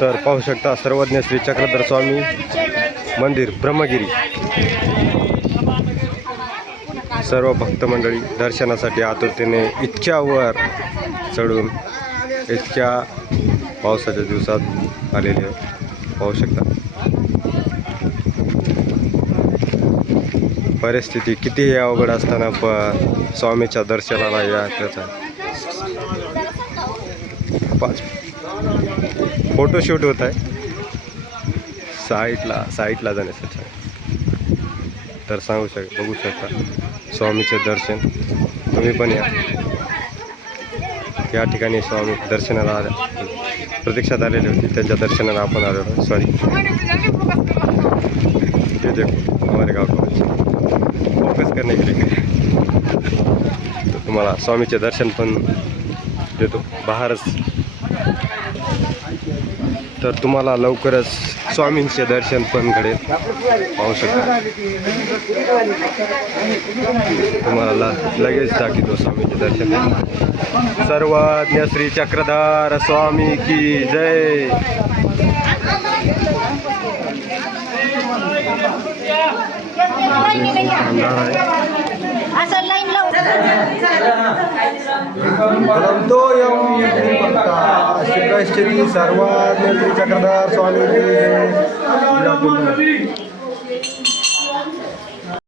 तर पाहू शकता सर्वज्ञ श्री चक्रधर स्वामी मंदिर ब्रह्मगिरी. सर्व भक्त मंडळी दर्शनासाठी आतुरतेने इतक्या वर चढून इतक्या पावसाच्या दिवसात आलेले पाहू शकता. परिस्थिती कितीही अवघड असताना पण स्वामीच्या दर्शनाला या. त्याचा फोटोशूट होत आहे साईटला जाण्यासाठी. तर बघू शकता स्वामीचे दर्शन. तुम्ही पण या ठिकाणी स्वामी दर्शनाला प्रतीक्षात आलेले होते. त्यांच्या दर्शनाला आपण आलेलो. सॉरी ये देखो हमारे गाव को फोकस करने के लिए. तो तुम्हाला स्वामीचे दर्शन पण देतो बाहेरच. तर तुम्हाला लवकरच स्वामींचे दर्शन पण घडेल पाहू शकता. तुम्हाला लगेच दाखवतो स्वामीचे दर्शन. सर्वज्ञ श्री चक्रधर स्वामी की जय. सर्वज्ञ श्री चक्रधर स्वामी की जय.